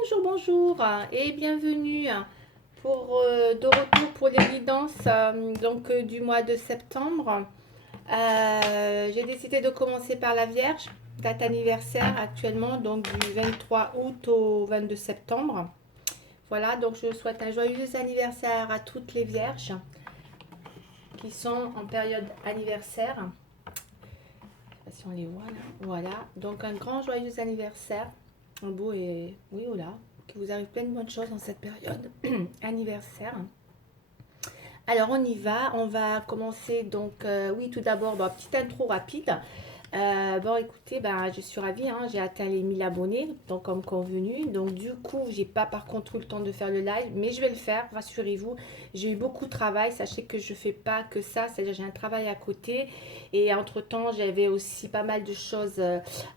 Bonjour, bonjour et bienvenue de retour pour les guidances du mois de septembre. J'ai décidé de commencer par la Vierge, date anniversaire actuellement, donc du 23 août au 22 septembre. Voilà, donc je souhaite un joyeux anniversaire à toutes les Vierges qui sont en période anniversaire. Je sais pas si on les voit là. Voilà, donc un grand joyeux anniversaire. Un beau et oui, voilà, que vous arrive plein de bonnes choses dans cette période anniversaire. Alors on y va, on va commencer oui, tout d'abord, petite intro rapide. Bon écoutez, je suis ravie, hein, j'ai atteint les 1000 abonnés, donc comme convenu. Donc du coup, j'ai pas par contre eu le temps de faire le live, mais je vais le faire, rassurez-vous. J'ai eu beaucoup de travail, sachez que je fais pas que ça, c'est-à-dire j'ai un travail à côté. Et entre-temps, j'avais aussi pas mal de choses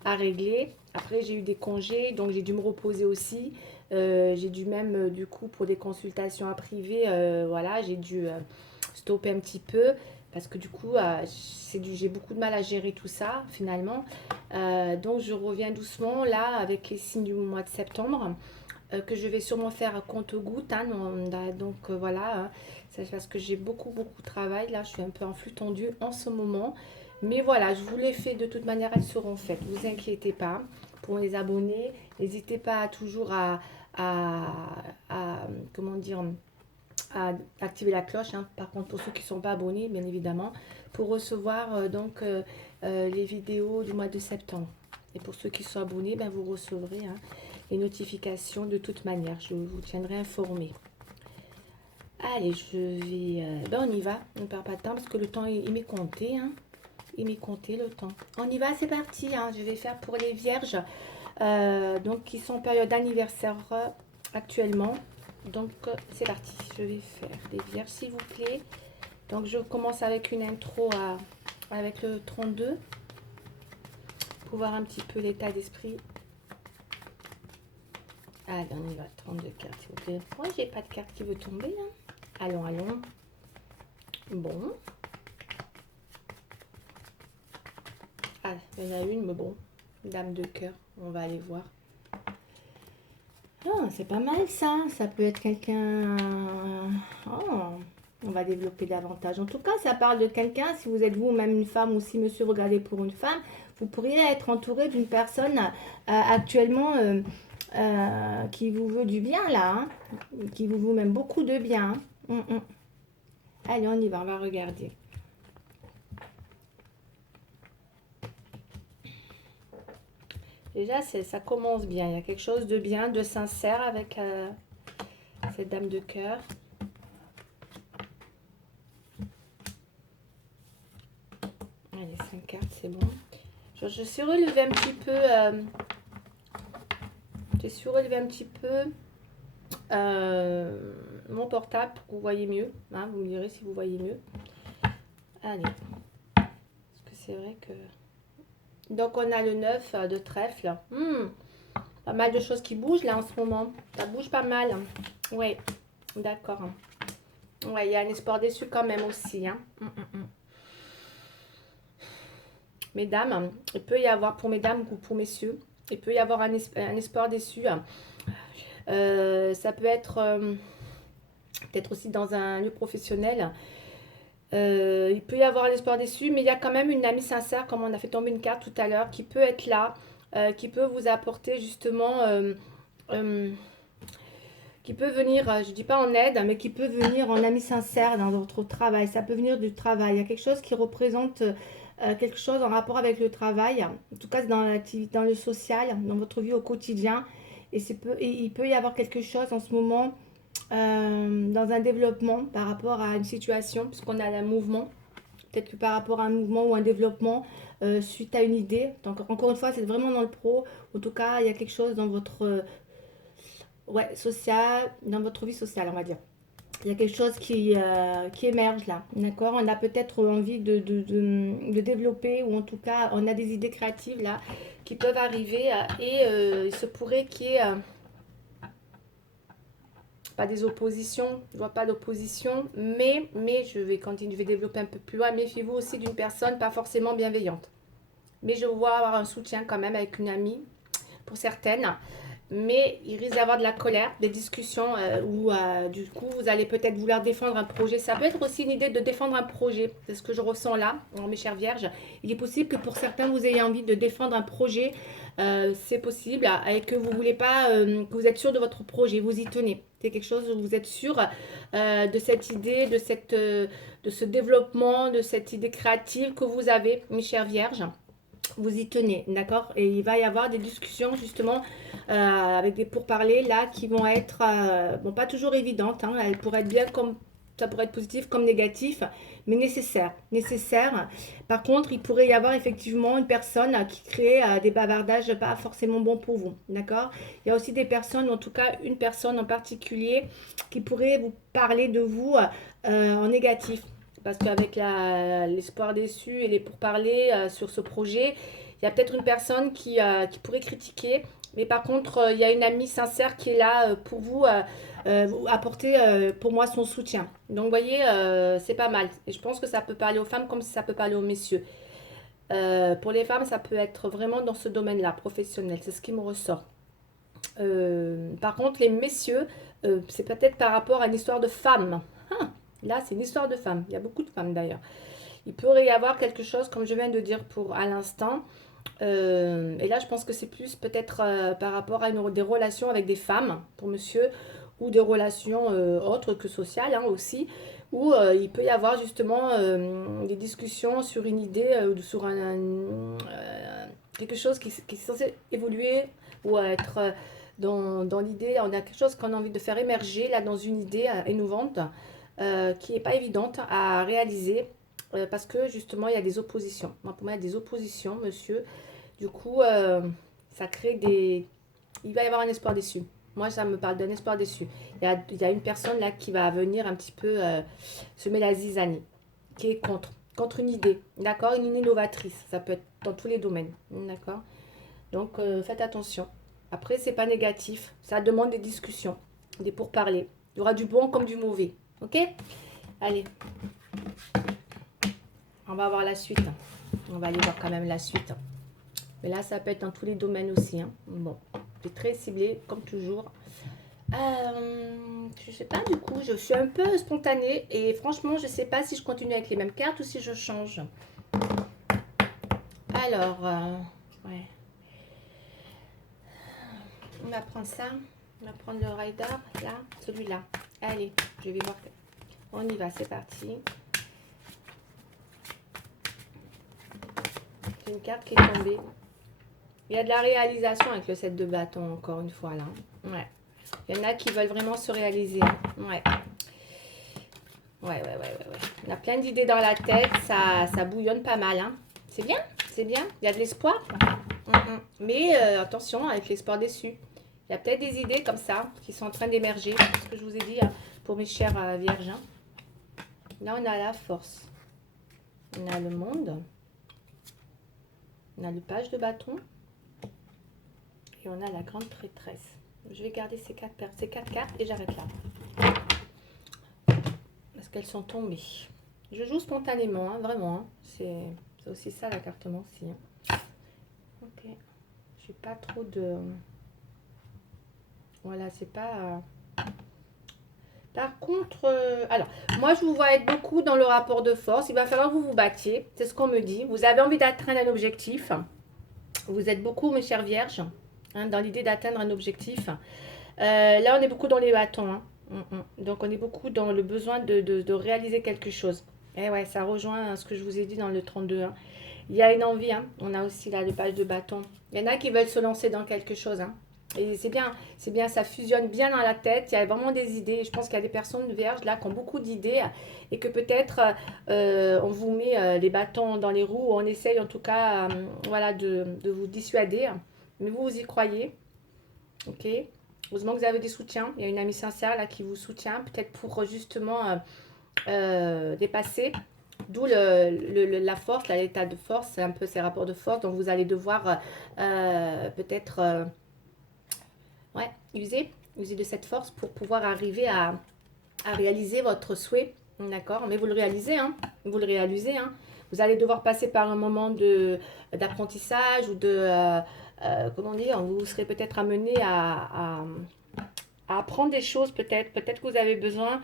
à régler. Après, j'ai eu des congés, donc j'ai dû me reposer aussi. J'ai dû même, du coup, pour des consultations à privé, voilà, j'ai dû stopper un petit peu parce que du coup, j'ai beaucoup de mal à gérer tout ça finalement. Donc je reviens doucement là avec les signes du mois de septembre que je vais sûrement faire à compte-gouttes. Hein, voilà, hein. C'est parce que j'ai beaucoup de travail. Là, je suis un peu en flux tendu en ce moment. Mais voilà, je vous les fais de toute manière, elles seront faites. Ne vous inquiétez pas. Pour les abonnés, n'hésitez pas toujours à comment dire, à activer la cloche. Hein. Par contre, pour ceux qui ne sont pas abonnés, bien évidemment, pour recevoir les vidéos du mois de septembre. Et pour ceux qui sont abonnés, vous recevrez les notifications de toute manière. Je vous tiendrai informé. Allez, je vais... on y va. On ne perd pas de temps parce que le temps, il m'est compté. Hein. Il m'est compté le temps. On y va, c'est parti. Hein. Je vais faire pour les vierges. Donc, qui sont en période anniversaire actuellement. Donc, c'est parti. Je vais faire les vierges, s'il vous plaît. Donc, je commence avec une intro avec le 32 pour voir un petit peu l'état d'esprit. Allez, on y va. 32 cartes, s'il vous plaît. Moi, j'ai pas de carte qui veut tomber. Hein. Allons, allons. Bon. Ah, il y en a une, mais bon. Dame de cœur. On va aller voir. Oh, c'est pas mal ça. Ça peut être quelqu'un. Oh, on va développer davantage. En tout cas, ça parle de quelqu'un. Si vous êtes vous, même une femme, ou si monsieur regardez pour une femme, vous pourriez être entouré d'une personne actuellement qui vous veut du bien là, hein, qui vous veut même beaucoup de bien. Hein. Allez, on va regarder. Déjà, ça commence bien. Il y a quelque chose de bien, de sincère avec cette dame de cœur. Allez, 5 cartes, c'est bon. Je suis relevée un petit peu. J'ai surélevé un petit peu mon portable pour que vous voyez mieux. Hein, vous me direz si vous voyez mieux. Allez. Parce que c'est vrai que... Donc, on a le 9 de trèfle. Pas mal de choses qui bougent là en ce moment. Ça bouge pas mal. Oui, d'accord. Ouais, il y a un espoir déçu quand même aussi. Hein. Mesdames, il peut y avoir, pour mesdames ou pour messieurs, il peut y avoir un espoir déçu. Ça peut être peut-être aussi dans un lieu professionnel. Il peut y avoir un espoir déçu, mais il y a quand même une amie sincère, comme on a fait tomber une carte tout à l'heure, qui peut être là, qui peut vous apporter justement, qui peut venir, je ne dis pas en aide, mais qui peut venir en ami sincère dans votre travail. Ça peut venir du travail. Il y a quelque chose qui représente quelque chose en rapport avec le travail, en tout cas dans l'activité, dans le social, dans votre vie au quotidien. Et il peut y avoir quelque chose en ce moment dans un développement par rapport à une situation, puisqu'on a un mouvement. Peut-être que par rapport à un mouvement ou un développement suite à une idée. Donc, encore une fois, c'est vraiment dans le pro. En tout cas, il y a quelque chose dans votre social, dans votre vie sociale, on va dire. Il y a quelque chose qui émerge là, d'accord. On a peut-être envie de développer, ou en tout cas, on a des idées créatives là qui peuvent arriver et il se pourrait qu'il y ait pas des oppositions, je vois pas d'opposition, mais je vais continuer, je vais développer un peu plus loin. Méfiez-vous aussi d'une personne pas forcément bienveillante. Mais je vois avoir un soutien quand même avec une amie, pour certaines. mais il risque d'avoir de la colère, des discussions où du coup vous allez peut-être vouloir défendre un projet. Ça peut être aussi une idée de défendre un projet, c'est ce que je ressens là, mes chères vierges. Il est possible que pour certains vous ayez envie de défendre un projet, c'est possible, et que vous voulez pas, que vous êtes sûr de votre projet, vous y tenez. C'est quelque chose où vous êtes sûr de cette idée, de ce développement, de cette idée créative que vous avez, mes chères vierges. Vous y tenez, d'accord? Et il va y avoir des discussions justement avec des pourparlers là qui vont être, bon, pas toujours évidentes, hein, elles pourraient être bien comme, ça pourrait être positif comme négatif, mais nécessaire, nécessaire. Par contre, il pourrait y avoir effectivement une personne qui crée des bavardages pas forcément bons pour vous, d'accord? Il y a aussi des personnes, en tout cas une personne en particulier, qui pourrait vous parler de vous en négatif. Parce qu'avec l'espoir déçu et les pourparlers sur ce projet, il y a peut-être une personne qui pourrait critiquer. Mais par contre, il y a une amie sincère qui est là pour vous apporter pour moi son soutien. Donc, vous voyez, c'est pas mal. Et je pense que ça peut parler aux femmes comme ça peut parler aux messieurs. Pour les femmes, ça peut être vraiment dans ce domaine-là, professionnel. C'est ce qui me ressort. Par contre, les messieurs, c'est peut-être par rapport à une histoire de femme. Ah, là, c'est une histoire de femme. Il y a beaucoup de femmes d'ailleurs. Il pourrait y avoir quelque chose, comme je viens de dire pour à l'instant. Et là, je pense que c'est plus peut-être par rapport à des relations avec des femmes pour monsieur, ou des relations autres que sociales hein, aussi, où il peut y avoir justement des discussions sur une idée ou sur quelque chose qui est censé évoluer ou être dans l'idée, on a quelque chose qu'on a envie de faire émerger là dans une idée innovante qui n'est pas évidente à réaliser parce que justement il y a des oppositions. Moi, pour moi, il y a des oppositions, monsieur. Du coup, ça crée des... Il va y avoir un espoir déçu. Moi, ça me parle d'un espoir déçu. Il y a une personne là qui va venir un petit peu semer la zizanie, qui est contre une idée, d'accord? Une innovatrice, ça peut être dans tous les domaines, d'accord? Donc, faites attention. Après, c'est pas négatif, ça demande des discussions, des pourparlers. Il y aura du bon comme du mauvais, ok? Allez, on va voir la suite. On va aller voir quand même la suite. Mais là, ça peut être dans tous les domaines aussi. Hein. Bon, c'est très ciblé, comme toujours. Je sais pas, du coup, je suis un peu spontanée. Et franchement, je sais pas si je continue avec les mêmes cartes ou si je change. Alors, ouais. On va prendre ça. On va prendre le rider, là, celui-là. Allez, je vais voir. On y va, c'est parti. C'est une carte qui est tombée. Il y a de la réalisation avec le 7 de bâton, encore une fois, là. Ouais. Il y en a qui veulent vraiment se réaliser. Ouais. Ouais. Il y a plein d'idées dans la tête. Ça bouillonne pas mal, hein. C'est bien, c'est bien. Il y a de l'espoir. Mais attention, avec l'espoir déçu. Il y a peut-être des idées comme ça qui sont en train d'émerger. Ce que je vous ai dit pour mes chers vierges. Hein. Là, on a la force. On a le monde. On a le page de bâton. Et on a la grande prêtresse. Je vais garder ces quatre cartes et j'arrête là. Parce qu'elles sont tombées. Je joue spontanément, hein, vraiment. Hein. C'est aussi ça la cartomancie. Hein. Ok. Je n'ai pas trop de... Voilà, c'est pas... Par contre, alors, moi je vous vois être beaucoup dans le rapport de force. Il va falloir que vous vous battiez. C'est ce qu'on me dit. Vous avez envie d'atteindre un objectif. Vous êtes beaucoup, mes chères vierges, hein, dans l'idée d'atteindre un objectif. Là, on est beaucoup dans les bâtons. Hein. Donc, on est beaucoup dans le besoin de réaliser quelque chose. Et ouais, ça rejoint ce que je vous ai dit dans le 32. Hein. Il y a une envie. Hein. On a aussi là le page de bâton. Il y en a qui veulent se lancer dans quelque chose. Hein. Et c'est bien, ça fusionne bien dans la tête. Il y a vraiment des idées. Je pense qu'il y a des personnes vierges là qui ont beaucoup d'idées et que peut-être on vous met les bâtons dans les roues. On essaye en tout cas voilà, de vous dissuader. Mais vous y croyez. Ok. Heureusement que vous avez des soutiens. Il y a une amie sincère là qui vous soutient. Peut-être pour justement dépasser. D'où la force, l'état de force. C'est un peu ces rapports de force. Donc vous allez devoir peut-être... ouais, user de cette force pour pouvoir arriver à réaliser votre souhait, d'accord? Mais vous le réalisez, hein? Vous le réalisez, hein? Vous allez devoir passer par un moment d'apprentissage ou comment dire, vous serez peut-être amené à apprendre des choses peut-être. Peut-être que vous avez besoin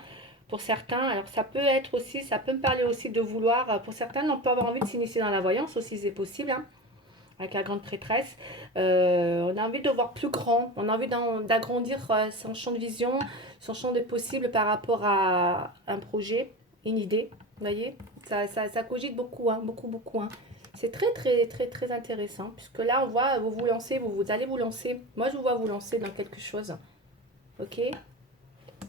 pour certains. Alors ça peut être aussi, ça peut me parler aussi de vouloir, pour certains, on peut avoir envie de s'initier dans la voyance aussi, c'est possible, hein, avec la grande prêtresse. On a envie de voir plus grand, on a envie d'agrandir son champ de vision, son champ de possible par rapport à un projet, une idée. Vous voyez, ça cogite beaucoup, hein, beaucoup, beaucoup. Hein. C'est très, très, très, très intéressant, puisque là, on voit, vous vous lancez, vous allez vous lancer. Moi, je vous vois vous lancer dans quelque chose. Ok?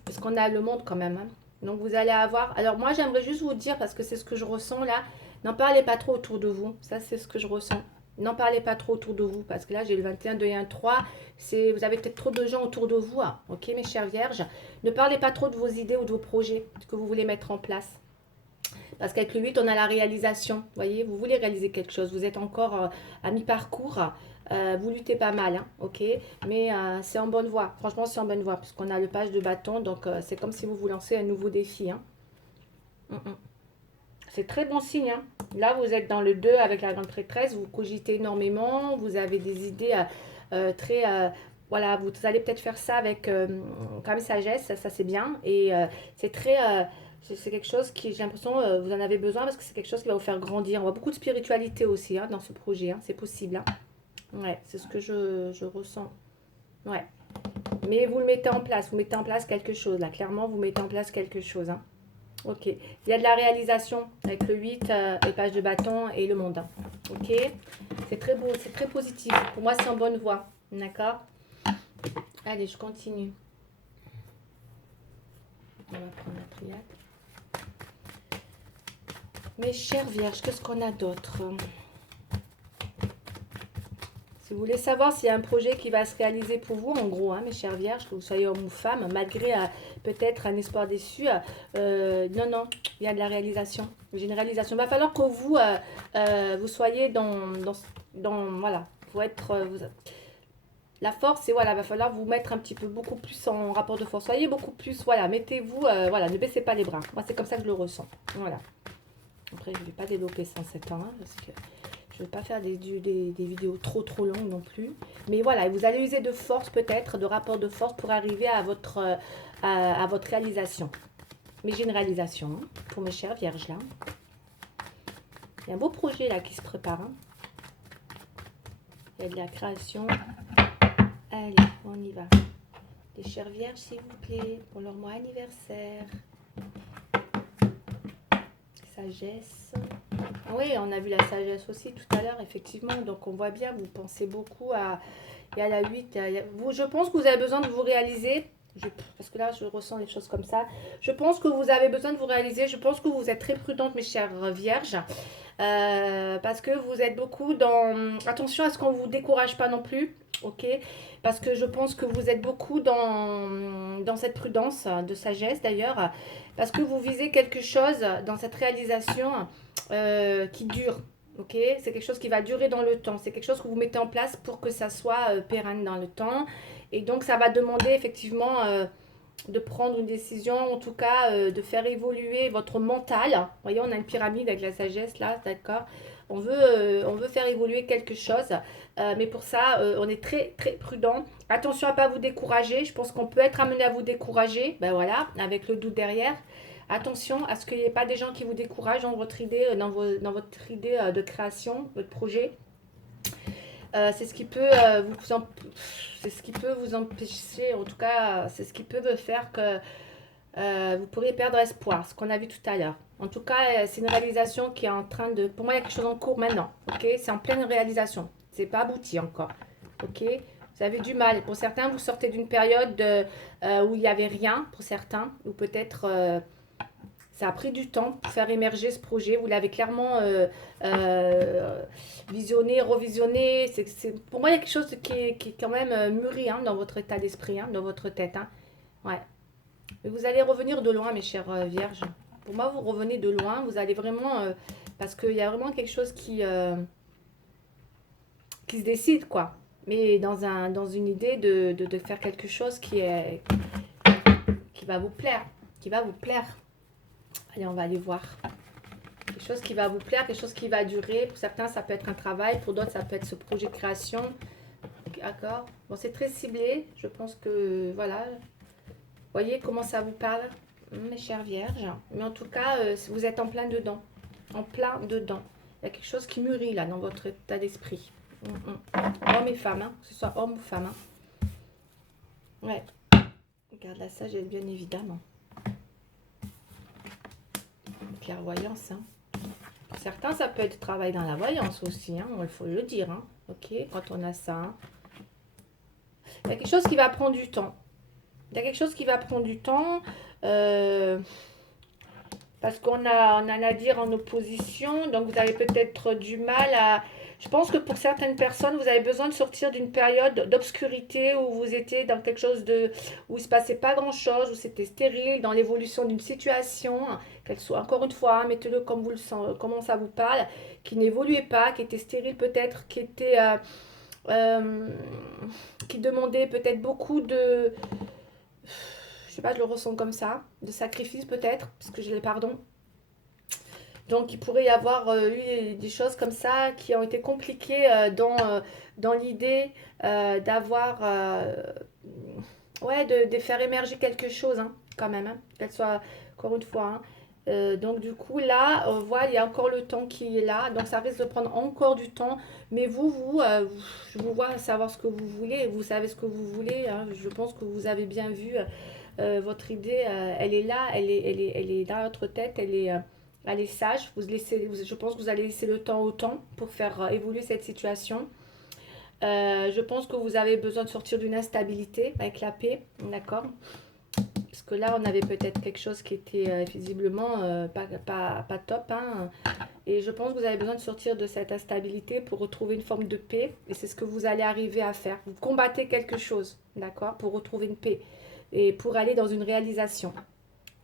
Parce qu'on a le monde quand même. Hein. Donc, vous allez avoir. Alors, moi, j'aimerais juste vous dire, parce que c'est ce que je ressens là, n'en parlez pas trop autour de vous. Ça, c'est ce que je ressens. N'en parlez pas trop autour de vous, parce que là, j'ai le 21, 2 et 1, 3. Vous avez peut-être trop de gens autour de vous. Hein. Ok, mes chères vierges? Ne parlez pas trop de vos idées ou de vos projets que vous voulez mettre en place. Parce qu'avec le 8, on a la réalisation. Vous voyez, vous voulez réaliser quelque chose. Vous êtes encore à mi-parcours. Vous luttez pas mal, hein, ok. Mais c'est en bonne voie. Franchement, c'est en bonne voie. Puisqu'on a le page de bâton. Donc, c'est comme si vous vous lancez un nouveau défi. Hein. C'est très bon signe. Hein. Là, vous êtes dans le 2 avec la grande prêtresse. Vous cogitez énormément. Vous avez des idées très... voilà, vous allez peut-être faire ça avec quand même sagesse. Ça c'est bien. Et c'est très... c'est quelque chose qui, j'ai l'impression, vous en avez besoin parce que c'est quelque chose qui va vous faire grandir. On voit beaucoup de spiritualité aussi hein, dans ce projet. Hein. C'est possible. Hein. Ouais, c'est ce que je ressens. Ouais. Mais vous le mettez en place. Vous mettez en place quelque chose. Là, clairement, vous mettez en place quelque chose. Hein. Ok. Il y a de la réalisation avec le 8, les pages de bâton et le monde. Ok. C'est très beau, c'est très positif. Pour moi, c'est en bonne voie. D'accord. Allez, je continue. On va prendre la triade. Mes chères vierges, qu'est-ce qu'on a d'autre? Si vous voulez savoir s'il y a un projet qui va se réaliser pour vous, en gros, hein, mes chères vierges, que vous soyez homme ou femme, malgré peut-être un espoir déçu, non, non, il y a de la réalisation. J'ai une réalisation. Il va falloir que vous soyez voilà, faut être, la force, c'est voilà, il va falloir vous mettre un petit peu beaucoup plus en rapport de force. Soyez beaucoup plus, voilà, mettez-vous, voilà, ne baissez pas les bras. Moi, c'est comme ça que je le ressens. Voilà. Après, je ne vais pas développer 107 ans, hein, parce que je ne vais pas faire des vidéos trop longues non plus. Mais voilà, vous allez user de force peut-être, de rapport de force pour arriver à votre réalisation. Mais j'ai une réalisation hein, pour mes chères vierges là. Il y a un beau projet là qui se prépare. Hein. Il y a de la création. Allez, on y va. Les chères vierges, s'il vous plaît, pour leur mois anniversaire. Sagesse. Ah oui, on a vu la sagesse aussi tout à l'heure, effectivement. Donc, on voit bien, vous pensez beaucoup à... Il y a la 8. Je pense que vous avez besoin de vous réaliser. Parce que là, je ressens les choses comme ça. Je pense que vous avez besoin de vous réaliser. Je pense que vous êtes très prudente, mes chères vierges. Parce que vous êtes beaucoup dans... Attention à ce qu'on ne vous décourage pas non plus. Ok, parce que je pense que vous êtes beaucoup dans cette prudence de sagesse d'ailleurs, parce que vous visez quelque chose dans cette réalisation qui dure. Ok, c'est quelque chose qui va durer dans le temps. C'est quelque chose que vous mettez en place pour que ça soit pérenne dans le temps. Et donc ça va demander effectivement de prendre une décision, en tout cas de faire évoluer votre mental. Vous voyez, on a une pyramide avec la sagesse là, d'accord. On veut faire évoluer quelque chose, mais pour ça, on est très très prudent. Attention à ne pas vous décourager. Je pense qu'on peut être amené à vous décourager, ben voilà, avec le doute derrière. Attention à ce qu'il n'y ait pas des gens qui vous découragent dans votre idée, dans votre idée de création, votre projet. C'est ce qui peut c'est ce qui peut vous empêcher, en tout cas, c'est ce qui peut faire que vous pourriez perdre espoir, ce qu'on a vu tout à l'heure. En tout cas, c'est une réalisation qui est en train de... Pour moi, il y a quelque chose en cours maintenant. Ok, c'est en pleine réalisation. C'est pas abouti encore. Ok, vous avez du mal. Pour certains, vous sortez d'une période où il n'y avait rien, pour certains, ou peut-être ça a pris du temps pour faire émerger ce projet. Vous l'avez clairement visionné, revisionné. Pour moi, il y a quelque chose qui est quand même mûri hein, dans votre état d'esprit, hein, dans votre tête. Hein. Ouais. Mais vous allez revenir de loin, mes chères vierges. Pour moi, vous revenez de loin. Vous allez vraiment... parce qu'il y a vraiment quelque chose qui se décide, quoi. Mais dans une idée de faire quelque chose qui va vous plaire. Qui va vous plaire. Allez, on va aller voir. Quelque chose qui va vous plaire, quelque chose qui va durer. Pour certains, ça peut être un travail. Pour d'autres, ça peut être ce projet de création. d'accord. Bon, c'est très ciblé. Je pense que, voilà. Vous voyez comment ça vous parle, mes chères vierges. Mais en tout cas, vous êtes en plein dedans. En plein dedans. Il y a quelque chose qui mûrit là dans votre état d'esprit. Homme et femme, hein, que ce soit homme ou femme. Hein. Ouais. Regarde la sagesse, bien évidemment. Clairvoyance. Hein. Pour certains, ça peut être travail dans la voyance aussi. Hein, il faut le dire. Hein. Ok, quand on a ça. Hein. Il y a quelque chose qui va prendre du temps. Il y a quelque chose qui va prendre du temps. Parce qu'on a un à dire en opposition. Donc, vous avez peut-être du mal à... Je pense que pour certaines personnes, vous avez besoin de sortir d'une période d'obscurité où vous étiez dans quelque chose de... où il ne se passait pas grand-chose, où c'était stérile, dans l'évolution d'une situation, qu'elle soit, encore une fois, mettez-le comme vous le sentez, comment ça vous parle, qui n'évoluait pas, qui était stérile peut-être, qui était... qui demandait peut-être beaucoup de... Je sais pas, je le ressens comme ça, de sacrifice peut-être, parce que j'ai le pardon. Donc, il pourrait y avoir eu des choses comme ça qui ont été compliquées dans l'idée d'avoir, ouais, de faire émerger quelque chose, hein, quand même, hein, qu'elle soit, encore une fois. Hein. Donc, du coup, là, voilà, il y a encore le temps qui est là. Donc, ça risque de prendre encore du temps. Mais je vous vois savoir ce que vous voulez. Vous savez ce que vous voulez. Hein. Je pense que vous avez bien vu votre idée. Elle est là. Elle est dans votre tête. Elle est sage. Je pense que vous allez laisser le temps au temps pour faire évoluer cette situation. Je pense que vous avez besoin de sortir d'une instabilité avec la paix, d'accord? Parce que là, on avait peut-être quelque chose qui était visiblement pas top. Hein. Et je pense que vous avez besoin de sortir de cette instabilité pour retrouver une forme de paix. Et c'est ce que vous allez arriver à faire. Vous combattez quelque chose, d'accord? Pour retrouver une paix. Et pour aller dans une réalisation.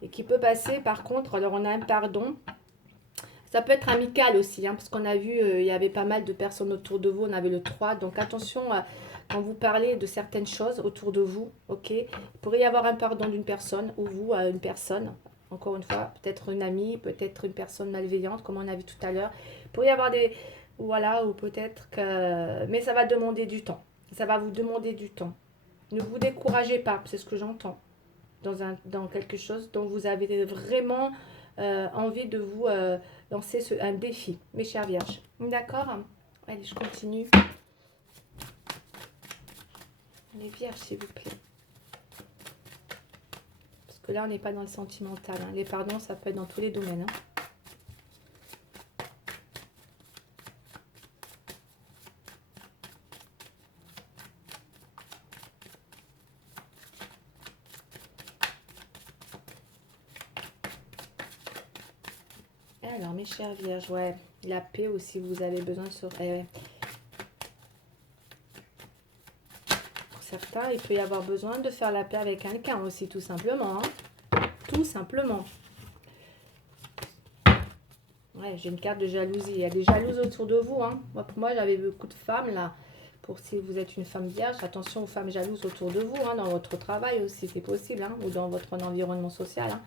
Et qui peut passer, par contre, alors on a un pardon. Ça peut être amical aussi, hein, parce qu'on a vu, il y avait pas mal de personnes autour de vous, on avait le 3. Donc attention, quand vous parlez de certaines choses autour de vous, ok, il pourrait y avoir un pardon d'une personne, ou vous, une personne, encore une fois, peut-être une amie, peut-être une personne malveillante, comme on a vu tout à l'heure. Il pourrait y avoir des... Voilà, ou peut-être que... Mais ça va demander du temps. Ça va vous demander du temps. Ne vous découragez pas, c'est ce que j'entends. Dans quelque chose dont vous avez vraiment envie de vous lancer un défi, mes chères vierges. D'accord? Allez, je continue. Les vierges, s'il vous plaît. Parce que là, on n'est pas dans le sentimental. Hein. Les pardons, ça peut être dans tous les domaines. Hein. Alors, mes chères vierges, ouais, la paix aussi, vous avez besoin de se... ouais. Pour certains, il peut y avoir besoin de faire la paix avec quelqu'un aussi, tout simplement. Hein. Tout simplement. Ouais, j'ai une carte de jalousie. Il y a des jalouses autour de vous. Hein. Moi, pour moi, j'avais beaucoup de femmes, là. Pour si vous êtes une femme vierge, attention aux femmes jalouses autour de vous, hein, dans votre travail aussi, c'est possible, hein, ou dans votre environnement social. Hein.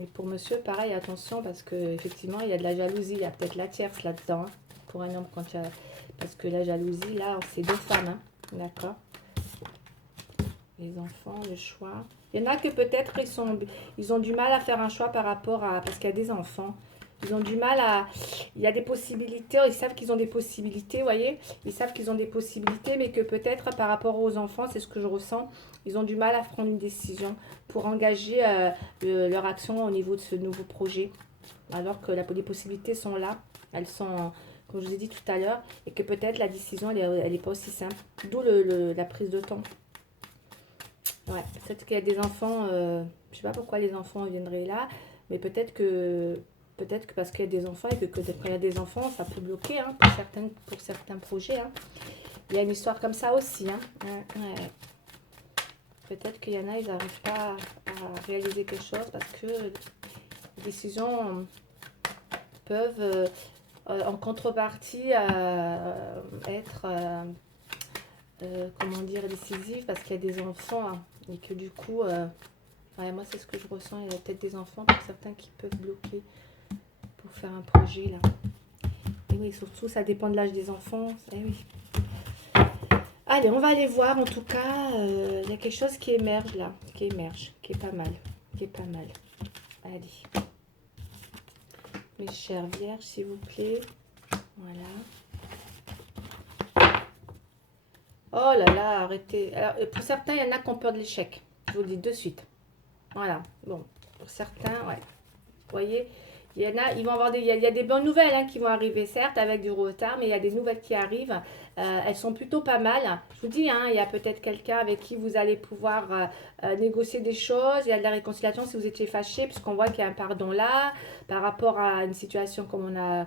Et pour monsieur, pareil, attention, parce qu'effectivement, il y a de la jalousie. Il y a peut-être la tierce là-dedans. Hein, pour un homme, quand il y a... Parce que la jalousie, là, c'est deux femmes. Hein, d'accord? Les enfants, le choix. Il y en a que peut-être ils ont du mal à faire un choix par rapport à... Parce qu'il y a des enfants. Ils ont du mal à... Il y a des possibilités. Ils savent qu'ils ont des possibilités, vous voyez. Ils savent qu'ils ont des possibilités, mais que peut-être par rapport aux enfants, c'est ce que je ressens, ils ont du mal à prendre une décision pour engager leur action au niveau de ce nouveau projet. Alors que les possibilités sont là. Elles sont, comme je vous ai dit tout à l'heure, et que peut-être la décision, elle est pas aussi simple. D'où la prise de temps. Ouais, peut-être qu'il y a des enfants, je sais pas pourquoi les enfants viendraient là, mais peut-être que parce qu'il y a des enfants et que quand il y a des enfants, ça peut bloquer hein, pour certains projets. Hein. Il y a une histoire comme ça aussi. Hein. Ouais. Peut-être qu'il y en a, ils n'arrivent pas à réaliser quelque chose parce que les décisions peuvent, en contrepartie, être, comment dire, décisives parce qu'il y a des enfants hein, et que du coup, ouais, moi c'est ce que je ressens, il y a peut-être des enfants pour certains qui peuvent bloquer pour faire un projet là. Et oui, surtout ça dépend de l'âge des enfants. Et oui. Allez, on va aller voir. En tout cas, il y a quelque chose qui émerge là. Qui émerge. Qui est pas mal. Qui est pas mal. Allez. Mes chères vierges, s'il vous plaît. Voilà. Oh là là, arrêtez. Alors, pour certains, il y en a qui ont peur de l'échec. Je vous le dis de suite. Voilà. Bon, pour certains, ouais. Vous voyez, il y en a, ils vont avoir il y a des bonnes nouvelles hein, qui vont arriver, certes, avec du retard, mais il y a des nouvelles qui arrivent. Elles sont plutôt pas mal. Je vous dis, hein, il y a peut-être quelqu'un avec qui vous allez pouvoir négocier des choses. Il y a de la réconciliation si vous étiez fâché, puisqu'on voit qu'il y a un pardon là, par rapport à une situation comme on a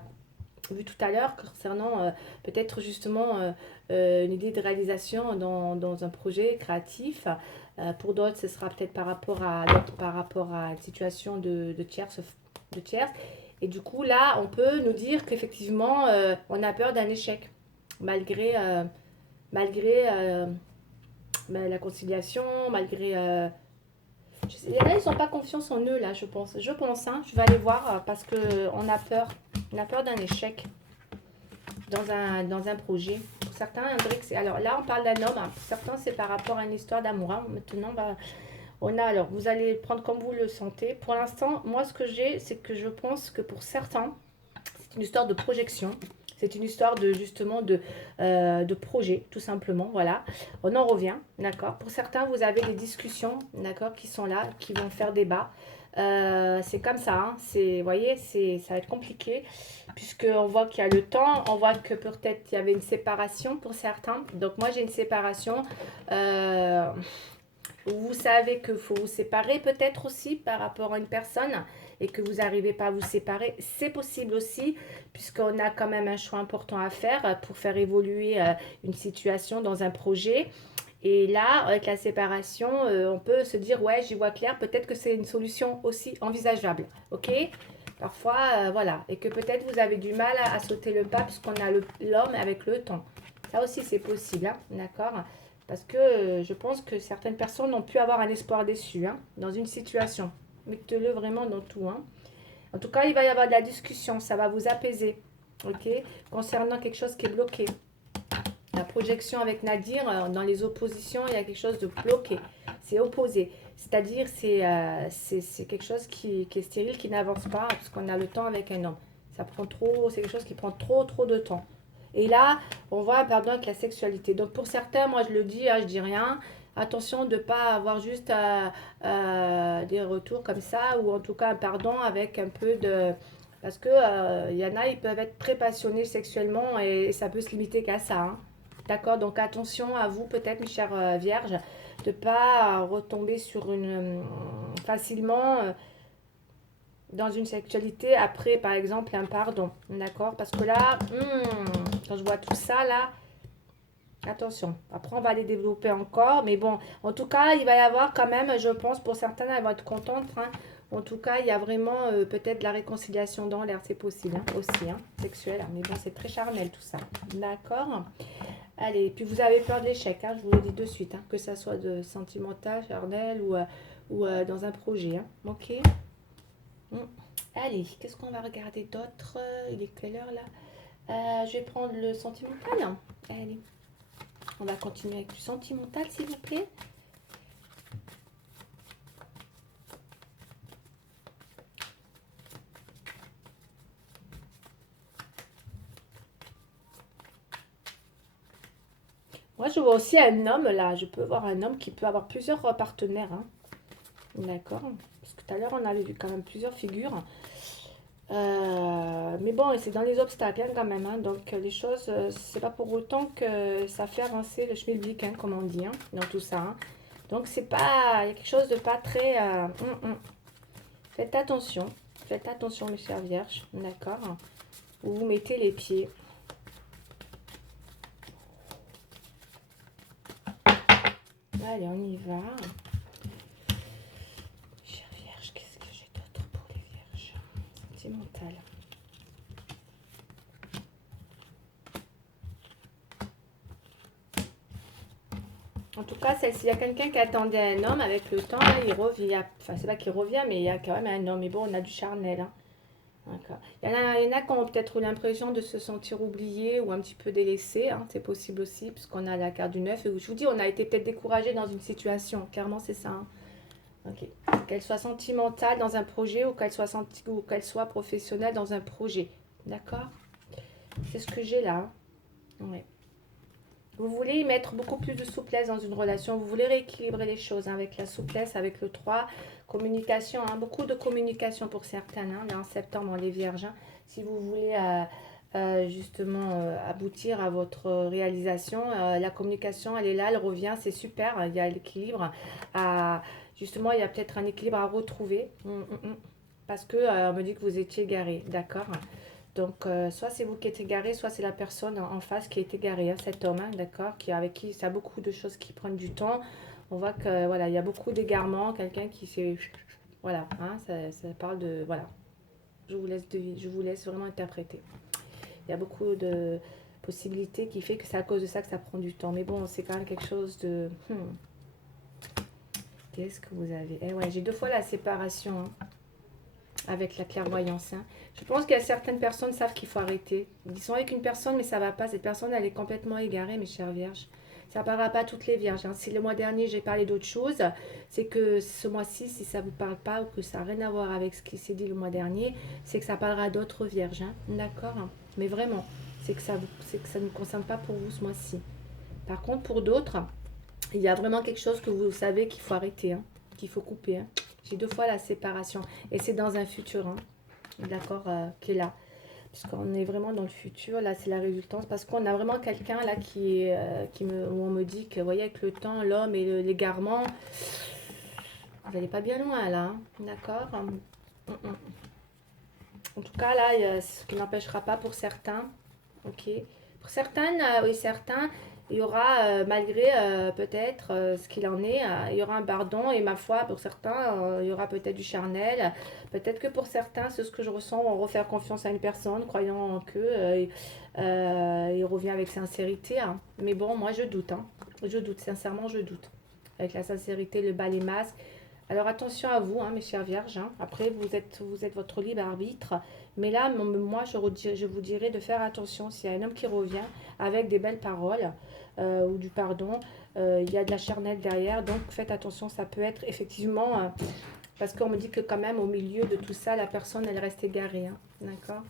vu tout à l'heure, concernant peut-être justement une idée de réalisation dans un projet créatif. Pour d'autres, ce sera peut-être par rapport à une situation de tierce. Et du coup, là, on peut nous dire qu'effectivement, on a peur d'un échec, malgré, malgré la conciliation, malgré... il y en a, ils n'ont pas confiance en eux, là, je pense. Je pense, hein, je vais aller voir, parce qu'on a peur. On a peur d'un échec dans un projet. Pour certains, alors là, on parle d'un homme. Hein. Pour certains, c'est par rapport à une histoire d'amour. Hein. Maintenant, on a, alors, vous allez prendre comme vous le sentez. Pour l'instant, moi, ce que j'ai, c'est que je pense que pour certains, c'est une histoire de projection. C'est une histoire de justement de projet, tout simplement. Voilà, on en revient, d'accord. Pour certains, vous avez des discussions, d'accord, qui sont là, qui vont faire débat. C'est comme ça, hein. Vous voyez, ça va être compliqué, puisqu'on voit qu'il y a le temps, on voit que peut-être il y avait une séparation pour certains. Donc moi, j'ai une séparation. Vous savez qu'il faut vous séparer peut-être aussi par rapport à une personne et que vous n'arrivez pas à vous séparer. C'est possible aussi, puisqu'on a quand même un choix important à faire pour faire évoluer une situation dans un projet. Et là, avec la séparation, on peut se dire, ouais, j'y vois clair, peut-être que c'est une solution aussi envisageable. Ok? Parfois, voilà. Et que peut-être vous avez du mal à sauter le pas, puisqu'on a l'homme avec le temps. Ça aussi, c'est possible, hein, d'accord? Parce que je pense que certaines personnes ont pu avoir un espoir déçu hein, dans une situation. Mettez-le vraiment dans tout. Hein. En tout cas, il va y avoir de la discussion, ça va vous apaiser. Ok? Concernant quelque chose qui est bloqué. La projection avec Nadir, dans les oppositions, il y a quelque chose de bloqué. C'est opposé. C'est-à-dire, c'est quelque chose qui est stérile, qui n'avance pas, parce qu'on a le temps avec un homme. Ça prend trop, c'est quelque chose qui prend trop de temps. Et là, on voit un pardon avec la sexualité. Donc pour certains, moi je le dis, hein, je dis rien. Attention de ne pas avoir juste des retours comme ça, ou en tout cas un pardon avec un peu de... Parce que y en a, ils peuvent être très passionnés sexuellement et ça peut se limiter qu'à ça. Hein. D'accord. Donc attention à vous, peut-être, mes chères vierges, de ne pas retomber sur facilement dans une sexualité après, par exemple, un pardon. D'accord. Parce que là, quand je vois tout ça, là, attention. Après, on va les développer encore. Mais bon, en tout cas, il va y avoir quand même, je pense, pour certains, elles vont être contentes. Hein. En tout cas, il y a vraiment peut-être de la réconciliation dans l'air. C'est possible hein, aussi, hein, sexuel. Mais bon, c'est très charnel tout ça. D'accord. Allez, puis vous avez peur de l'échec, hein, je vous le dis de suite, hein, que ça soit de sentimental, charnel ou dans un projet. Hein, ok. Allez, qu'est-ce qu'on va regarder d'autre? Il est quelle heure là? Je vais prendre le sentimental. Hein. Allez, on va continuer avec du sentimental, s'il vous plaît. Moi, je vois aussi un homme là. Je peux voir un homme qui peut avoir plusieurs partenaires. Hein. D'accord. Parce que tout à l'heure, on avait vu quand même plusieurs figures. Mais bon, c'est dans les obstacles hein, quand même. Hein. Donc les choses, c'est pas pour autant que ça fait avancer le schmilblick, hein, comme on dit, hein, dans tout ça. Hein. Donc c'est pas, il y a quelque chose de pas très... Faites attention. Faites attention, mes chers vierges. D'accord. Où vous mettez les pieds. Allez, on y va. Chère vierge, qu'est-ce que j'ai d'autre pour les vierges? Sentimental. En tout cas, s'il y a quelqu'un qui attendait un homme avec le temps, là, il revient. Enfin, c'est pas qu'il revient, mais il y a quand même un homme. Mais bon, on a du charnel. Hein. D'accord. Il y en a qui ont peut-être eu l'impression de se sentir oubliés ou un petit peu délaissés, hein. C'est possible aussi, puisqu'on a la carte du 9. Et je vous dis, on a été peut-être découragé dans une situation. Clairement, c'est ça, hein. Ok. Qu'elle soit sentimentale dans un projet ou qu'elle soit professionnelle dans un projet. D'accord? C'est ce que j'ai là, hein. Ouais. Vous voulez y mettre beaucoup plus de souplesse dans une relation. Vous voulez rééquilibrer les choses, hein, avec la souplesse, avec le 3. Communication, hein, beaucoup de communication pour certaines, hein, là en septembre, les vierges, hein. Si vous voulez justement aboutir à votre réalisation, la communication, elle est là, elle revient, c'est super. Il y a l'équilibre. Justement, il y a peut-être un équilibre à retrouver. Parce que on me dit que vous étiez égaré, d'accord? Donc, soit c'est vous qui êtes égaré, soit c'est la personne en face qui est égarée, hein, cet homme, hein, d'accord, avec qui ça a beaucoup de choses qui prennent du temps. On voit que voilà, il y a beaucoup d'égarements, quelqu'un qui s'est, voilà, hein, ça parle de, voilà. Je vous laisse vraiment interpréter. Il y a beaucoup de possibilités qui fait que c'est à cause de ça que ça prend du temps. Mais bon, c'est quand même quelque chose de. Qu'est-ce que vous avez? Eh ouais, j'ai 2 fois la séparation, hein, avec la clairvoyance, hein. Je pense qu'il y a certaines personnes qui savent qu'il faut arrêter. Ils sont avec une personne, mais ça va pas. Cette personne, elle est complètement égarée, mes chères vierges. Ça ne parlera pas à toutes les vierges, hein. Si le mois dernier, j'ai parlé d'autre chose, c'est que ce mois-ci, si ça ne vous parle pas ou que ça n'a rien à voir avec ce qui s'est dit le mois dernier, c'est que ça parlera à d'autres vierges, hein. D'accord? Mais vraiment, c'est que ça ne vous concerne pas pour vous ce mois-ci. Par contre, pour d'autres, il y a vraiment quelque chose que vous savez qu'il faut arrêter, hein, qu'il faut couper, hein. J'ai 2 fois la séparation. Et c'est dans un futur, hein, d'accord, qui est là. Puisqu'on est vraiment dans le futur, là c'est la résultance. Parce qu'on a vraiment quelqu'un là où on me dit que, vous voyez, avec le temps, l'homme et l'égarement, vous n'allez pas bien loin là, hein, d'accord. En tout cas, là, il y a ce qui n'empêchera pas pour certains, ok. Pour certaines, oui, certains, il y aura, malgré peut-être ce qu'il en est, il y aura un pardon. Et ma foi, pour certains, il y aura peut-être du charnel. Peut-être que pour certains, c'est ce que je ressens, on refaire confiance à une personne, croyant que il revient avec sincérité, hein. Mais bon, moi, je doute, hein. Je doute, sincèrement, je doute. Avec la sincérité, le bas, les masques. Alors attention à vous, hein, mes chères vierges, hein. Après, vous êtes votre libre arbitre. Mais là, moi, je vous dirais de faire attention s'il y a un homme qui revient avec des belles paroles ou du pardon. Il y a de la charnelle derrière. Donc, faites attention. Ça peut être effectivement... parce qu'on me dit que quand même, au milieu de tout ça, la personne, elle reste égarée, hein. D'accord?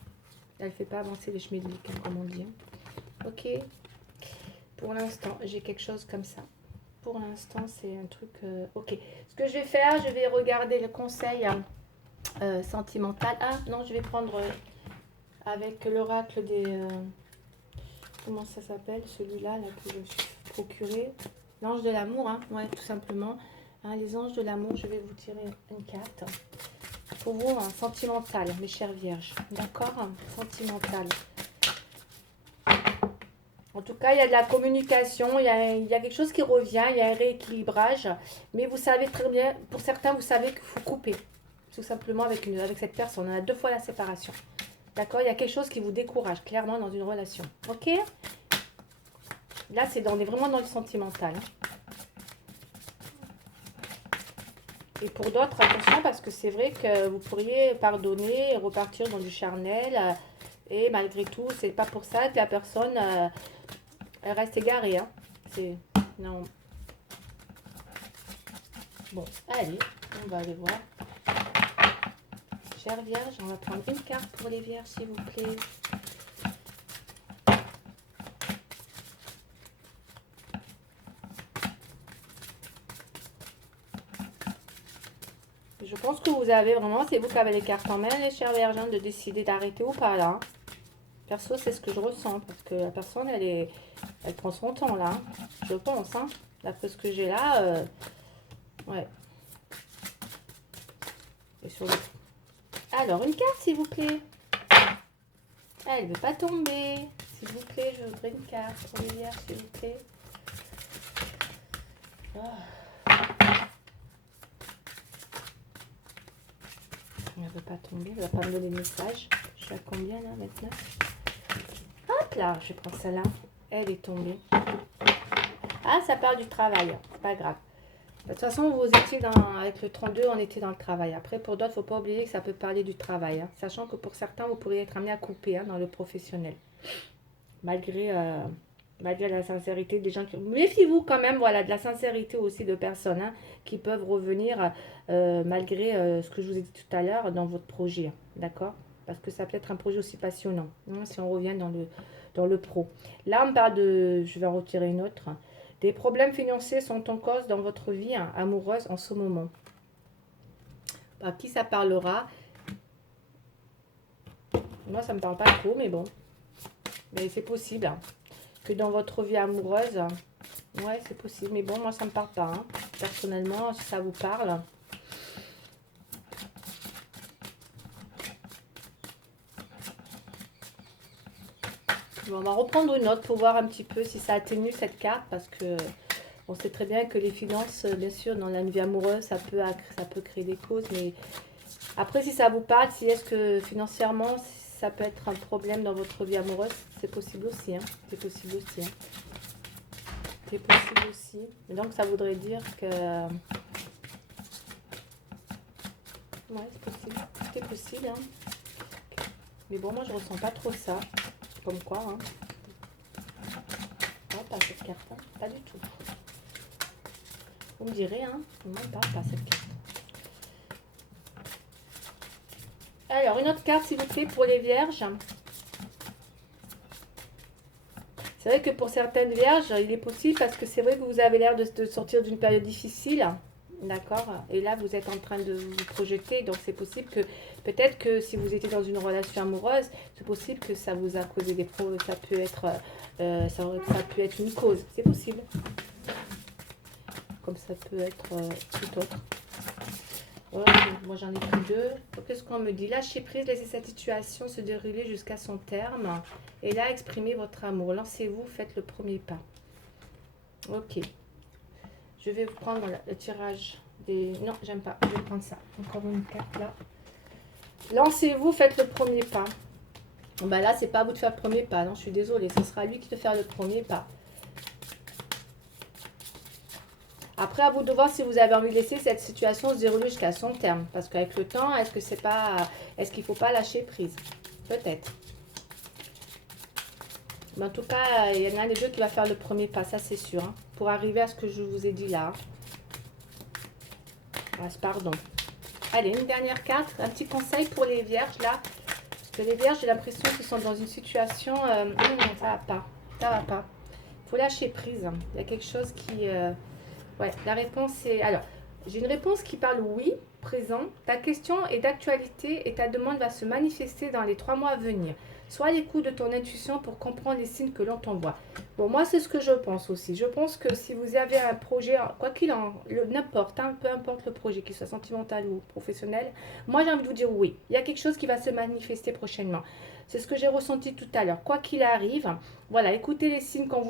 Elle ne fait pas avancer les schmilblick, hein, comme on dit, hein. Ok. Pour l'instant, j'ai quelque chose comme ça. Pour l'instant, c'est un truc... ok. Ce que je vais faire, je vais regarder le conseil sentimental. Ah, non, je vais prendre avec l'oracle des... comment ça s'appelle? Celui-là là, que je me suis procuré. L'ange de l'amour, hein. Ouais, tout simplement. Hein, les anges de l'amour, je vais vous tirer une carte. Pour vous, hein, sentimental, mes chères vierges. D'accord? Sentimental. En tout cas, il y a de la communication, il y a quelque chose qui revient, il y a un rééquilibrage. Mais vous savez très bien, pour certains, vous savez qu'il faut couper. Tout simplement avec cette personne. On a 2 fois la séparation. D'accord? Il y a quelque chose qui vous décourage, clairement, dans une relation. Ok? Là, on est vraiment dans le sentimental, hein. Et pour d'autres, attention, parce que c'est vrai que vous pourriez pardonner et repartir dans du charnel. Et malgré tout, c'est pas pour ça que la personne... elle reste égarée, hein. Non. Bon, allez, on va aller voir. Chère Vierge, on va prendre une carte pour les Vierges, s'il vous plaît. Je pense que vous avez vraiment, c'est vous qui avez les cartes en main, les chères Vierges, hein, de décider d'arrêter ou pas, là. Perso, c'est ce que je ressens, parce que la personne, elle prend son temps, là, hein. Je pense, hein. D'après ce que j'ai là, ouais. Et sur le... Alors, une carte, s'il vous plaît. Ah, elle ne veut pas tomber. S'il vous plaît, je voudrais une carte pour les vierges, s'il vous plaît. Oh. Elle ne veut pas tomber. Elle ne va pas me donner de message. Je suis à combien, là, maintenant? Hop là, je prends celle-là. Elle est tombée. Ah, ça part du travail. C'est pas grave. De toute façon, vous étiez avec le 32, on était dans le travail. Après, pour d'autres, il ne faut pas oublier que ça peut parler du travail. Hein. Sachant que pour certains, vous pourriez être amené à couper dans le professionnel. Malgré, malgré la sincérité des gens qui... Méfiez-vous quand même, voilà, de la sincérité aussi de personnes qui peuvent revenir malgré ce que je vous ai dit tout à l'heure dans votre projet. D'accord? Parce que ça peut être un projet aussi passionnant. Si on revient dans le pro. Là, on parle de... Je vais en retirer une autre. Des problèmes financiers sont en cause dans votre vie amoureuse en ce moment. Par qui ça parlera? Moi, ça ne me parle pas trop, mais bon. Mais c'est possible que dans votre vie amoureuse, ouais, c'est possible. Mais bon, moi, ça ne me parle pas. Personnellement, si ça vous parle. On va reprendre une autre pour voir un petit peu si ça atténue cette carte. Parce que on sait très bien que les finances, bien sûr, dans la vie amoureuse, ça peut créer des causes. Mais après, si ça vous parle, si est-ce que financièrement, ça peut être un problème dans votre vie amoureuse, c'est possible aussi. C'est possible aussi. C'est possible aussi. Et donc, ça voudrait dire que... Ouais, c'est possible. C'est possible. Mais bon, moi, je ressens pas trop ça. Comme quoi. Non, pas cette carte. Pas du tout. Vous me direz, non, pas cette carte. Alors, une autre carte, s'il vous plaît, pour les vierges. C'est vrai que pour certaines vierges, il est possible parce que c'est vrai que vous avez l'air de sortir d'une période difficile. D'accord? Et là, vous êtes en train de vous projeter. Donc, c'est possible que, peut-être que si vous étiez dans une relation amoureuse, c'est possible que ça vous a causé des problèmes. Ça peut être, ça peut être une cause. C'est possible. Comme ça peut être tout autre. Voilà, moi, j'en ai pris deux. Qu'est-ce qu'on me dit? Lâchez prise, laissez cette situation se dérouler jusqu'à son terme. Et là, exprimez votre amour. Lancez-vous, faites le premier pas. Ok. Je vais vous prendre le tirage des... Non, j'aime pas. Je vais prendre ça. Encore une carte là. Lancez-vous, faites le premier pas. Bon, ben là, c'est pas à vous de faire le premier pas. Non, je suis désolée. Ce sera lui qui doit faire le premier pas. Après, à vous de voir si vous avez envie de laisser cette situation se dérouler jusqu'à son terme. Parce qu'avec le temps, est-ce que c'est pas... Est-ce qu'il ne faut pas lâcher prise? Peut-être. Mais en tout cas, il y en a un des deux qui va faire le premier pas, ça c'est sûr. Pour arriver à ce que je vous ai dit là. Ah, pardon. Allez, une dernière carte. Un petit conseil pour les vierges là. Parce que les vierges, j'ai l'impression qu'ils sont dans une situation... non, ça va pas. Ça va pas. Il faut lâcher prise. Il y a quelque chose qui... Ouais, la réponse est... Alors, j'ai une réponse qui parle oui, présent. Ta question est d'actualité et ta demande va se manifester dans les 3 mois à venir. Sois à l'écoute de ton intuition pour comprendre les signes que l'on t'envoie. Bon, moi, c'est ce que je pense aussi. Je pense que si vous avez un projet, quoi qu'il en... N'importe, peu importe le projet, qu'il soit sentimental ou professionnel, moi, j'ai envie de vous dire oui. Il y a quelque chose qui va se manifester prochainement. C'est ce que j'ai ressenti tout à l'heure. Quoi qu'il arrive, voilà, écoutez les signes qu'on vous